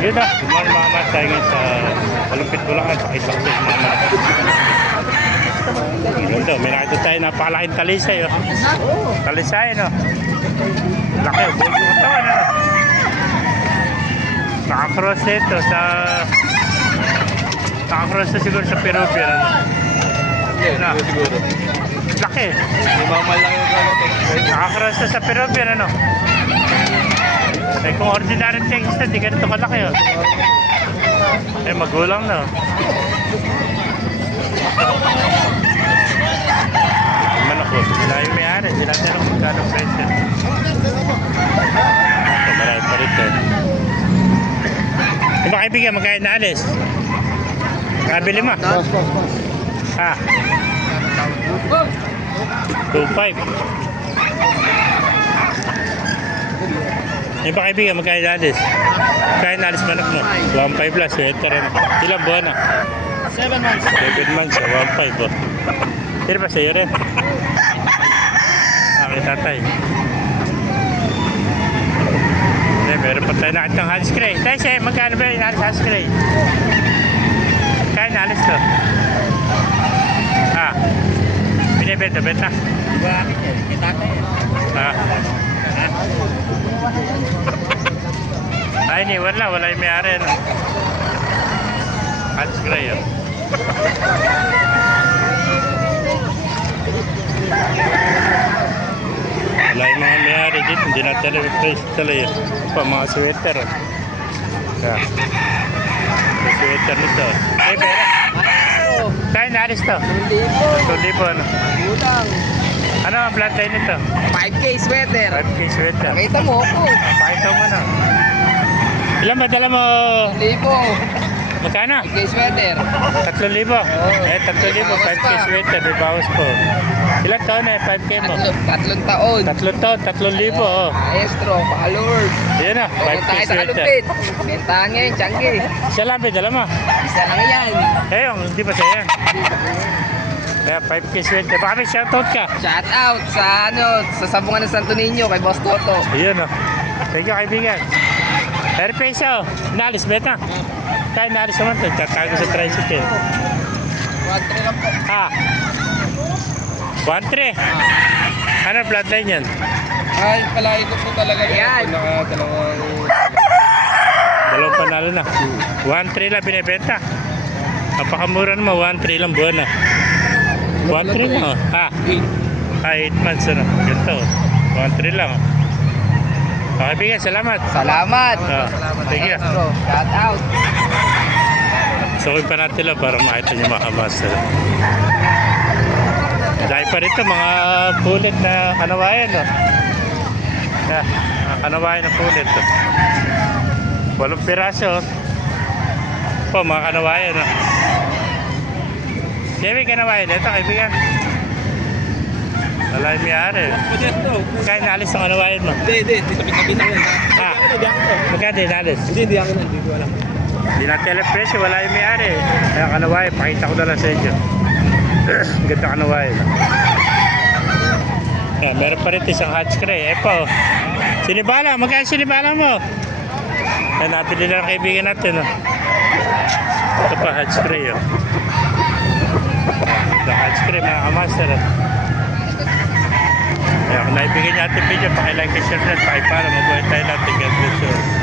Yun na, good morning mga mas. Tayo ngayon sa Malupit Bulacan. Pakita ko sa mga manok. Yun daw, may nakita tayo napakalaking talisay. Oh. Talisay, no? Laki, bulto ko taon, ano? Nakakross ito sa... Nakakross na siguro sa Peruvian, ano? Hindi, siguro. Laki. Imamal lang yung Nakakross na sa Peruvian, ano? Eh, kung ordinary things na, di ganito kalaki, oh. Eh, magulang na, oh. Manok ko. Wala yung may-ari. Hindi natin alam kung gano'ng presyo. Ito, marami pa rito. Kung baka ibigyan, magkaya na alis? Nakabili mo? Ha? 2.5. Yung baka ibigyan, magkaya na alis? Magkaya na alis manok mo? 1.5 plus. Sweater na. Ilang buwan na? 7 months. 7 months, 1.5 oh. Pero ba sa'yo rin? Aking tatay. Eh, meron pa tayo nakitang Hans Gray. Tayo siya, magkano ba yung Hans Gray? Kaya naalis to? Ah, binibenta-benta? Bakit yan? Kita ka yan. Ah. Ay, iniwan lang. Wala yung may-ari. No? Hans Gray oh. Wala yung mga may-ari dito, hindi natin alam yung price tuloy yun. Pa mga sweater. Yeah. Yung sweater nito. Eh, pera. Kaya naalis to? 2,000 ano? Utang. Ano ang bloodline nito? 5K sweater. 5K sweater. Pakita mo ako. Pakita mo na. Ilan ba dala mo? Libo. Magkano? 5K sweater. 3,000. Eh, 3,000, 5K sweater. May bawas po. Ilang taon na 5K mo? Tatlong taon. 3 taon, 3,000 oh. Maestro, followers. Yan na, 5K tayo sa sweater. kalupit. Bentahan ngayon, tiyangge. Siya lang, dala mo. Isa lang yan. Eh, hindi ba sa'yo yan? Kaya 5K sweater. Baka may shoutout ka. Shout out sa sa Sabungan ng Santo Niño kay Boss Toto. Ayun oh. Thank you kaibigan. Per peso. Nalis, beta. Kaya nalis naman ito. Tatago sa tricycle. 1-3 lang po. Ha? 1-3. Ano bloodline yan? Ay, palain ko po talaga yan. Dalawang panalo na. 1-3 lang binibenta. Napakamura naman. 1-3 lang buwan na. 1-3 lang oh. Ha? 8 months ano. Ganito. 1-3 lang oh. Kaibigan, salamat. Salamat. Thank you. Maestro, shout out. Sukin pa natin lang para makita nyo mga master. Dahil pa rito mga pulit na kanawayan. No? Yeah, mga kanawayan na pulit. No? 8 piraso. Po, mga kanawayan. No? Kevin, kanawayan. Ito, kaibigan. Wala yung may-ari. Kaya naalis ang kanawayan mo? Hindi. Tabi-tabi na yan. Ha? Magkano din naalis? Hindi ako na. Hindi ko alam. Hindi natin alam presyo, wala yung may-ari. Kaya kanawayan, pakita ko na lang sa inyo. Ganda kanawayan. Yeah, meron pa rin isang Hans Gray. Epo. Sinibala, magkano sinibala mo? Yan, nabili lang kaibigan natin. Oh. Ito pa, Hans Gray. Oh. Ito, Hans Gray, mga kamaster. Oh. Kaya kung naibigyan niyo ating video, pakilike, share, and pakipala. Mabuhay tayo natin. God bless you.